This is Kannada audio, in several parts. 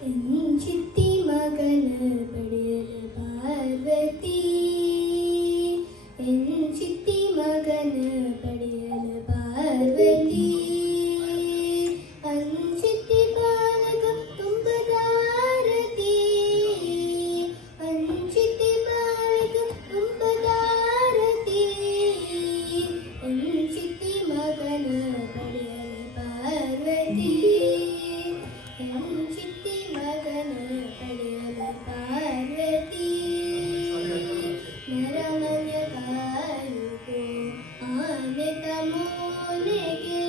ಚಿತ್ತಿ ಮಗನ ಪಡೆಯಲು ಪಾರ್ವತಿ ಚಿತ್ತಿ ಮಗನ ಪಡೆಯಲು ಪಾರ್ವತಿ ಅಂಚಿತ್ತಿ ಬಾಲಕ ತುಂಬದಾರತಿ ಅಂಚಿತ್ತಿ ಬಾಲಕ ತುಂಬದಾರತಿ ಚಿತ್ತಿ ಮಗನ ಪಡೆಯಲು ಪಾರ್ವತಿ ಚಿತ್ತಿ ಮಗನ ಪಡೆಯಲು ಪಾರ್ವತಿ ನರಮನ್ಯ ಕಾಯುಗೋ ಆನೆ ತಮೋನೆಗೆ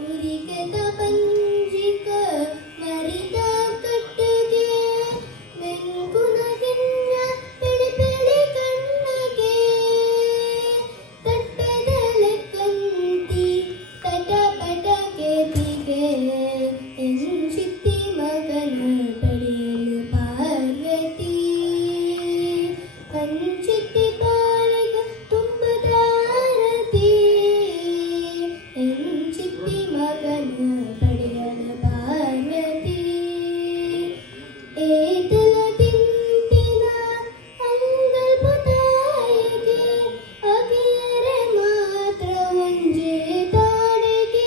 ಉರಿಕೆದ ಪಂಜಿಕ ಮರಿದ ಕಟ್ಟಗೆ ವೆಂಕುನಗಿನ್ನ ಬೆಳೆ ಬೆಳೆ ಕಣ್ಣಗೆ ತಟ್ಟದಲೆ ಕಂತಿ ತಟ ಪಟಕೆ ತಿಗೆ ಚಿತ್ತಿ ಮಗನ ಪಡೆಯಲು ಪಾರ್ವತಿ ಚಿತ್ತಿ ಬಾಲಕ ತುಂಬದಾರತಿ ಚಿತ್ತಿ ಮಗನ ಪಡೆಯಲು ಪಾರ್ವತಿ ಏತಲ ತಿಂತಿನ ಅಂಗಲ್ ಪುತಾಯಿಗೆ ಅಗಿಯರೆ ಮಾತ್ರ ಒಂಜೆ ತಾಡೆಗೆ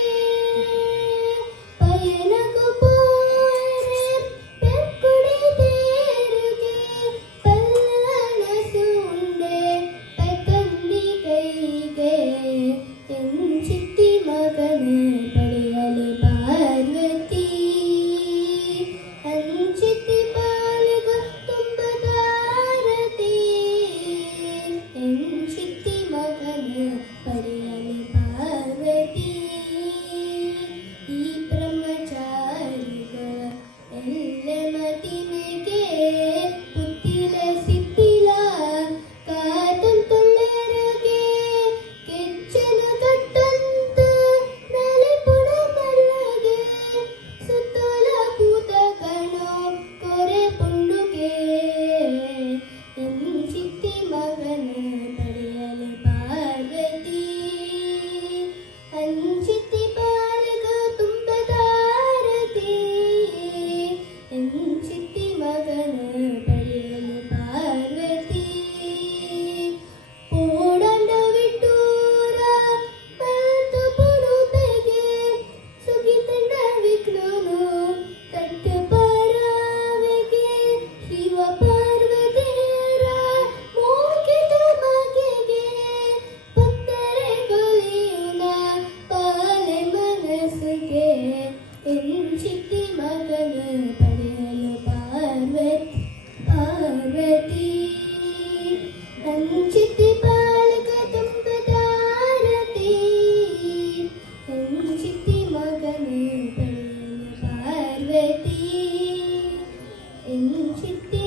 ಪಯನಕು ಪೋರೆ ಪೆಕ್ಕುಡಿ ತೇರುಗೆ ಪಲ್ಲಣ ಸುಂಡೆ ಪೆತ್ತಂದಿ ಕೈಗೆ ಚಿತ್ತಿ ಮಗನ ಪಡೆಯಲು ಪಾರ್ವತಿ ಚಿತ್ತಿ ಬಾಲಕ ತುಂಬದಾರತಿ ಚಿತ್ತಿ ಮಗನ ಪಡೆಯಲು ಪಾರ್ವತಿ ಈ ಬ್ರಹ್ಮಚಾರಿಗಳ ಎಲ್ಲ ಮತಿನೆಗೆ ಪುತ್ತಿಲ ಸಿತ್ತಿಲ ಕಾತಂತುಳ್ಳೆರಗೆ ಕೆಚ್ಚನ ಕಟ್ಟಂತ ನಲೆ ಪುಡ ಮಲ್ಲಗೆ ಸುತ್ತಲ ಕೂತ ಕಣೋ ಕೊರೆ ಪುಂಡುಗೆ ಚಿತ್ತಿ ಮಗನ ಪಡೆಯಲು ಪಾರ್ವತಿ ಚಿತ್ತಿ ಬಾಲಕ ತುಂಬದಾರತಿ ಚಿತ್ತಿ ಮಗನ ಪಡೆಯಲು ಪಾರ್ವತಿ ಓಡಂಡ ವಿಟ್ಟೂರ ಪಲ್ತು ಪುಡುತೆಗೆ ಸುಗಿತಂಡ ವಿಘ್ನನು ತಟ್ಟು ಪರಾವೆಗೆ ಶಿವ ಪಾರ್ವತಿಯರ ಮೋಕಿತ ಬಗೆಗೆ ಭಕ್ತರೆ ಕೊಲಿಯುನ ಪಾಲೆ ಮನಸ್ಸಿಗೆ ಚಿತ್ತಿ ಮಗನ ಪಡೆಯಲು ಪಾರ್ವತಿ ಚಿತ್ತಿ ಬಾಲಕ ತುಂಬದಾರತಿ ಚಿತ್ತಿ ಮಗನ ಪಡೆಯಲು ಪಾರ್ವತಿ ಚಿತ್ತಿ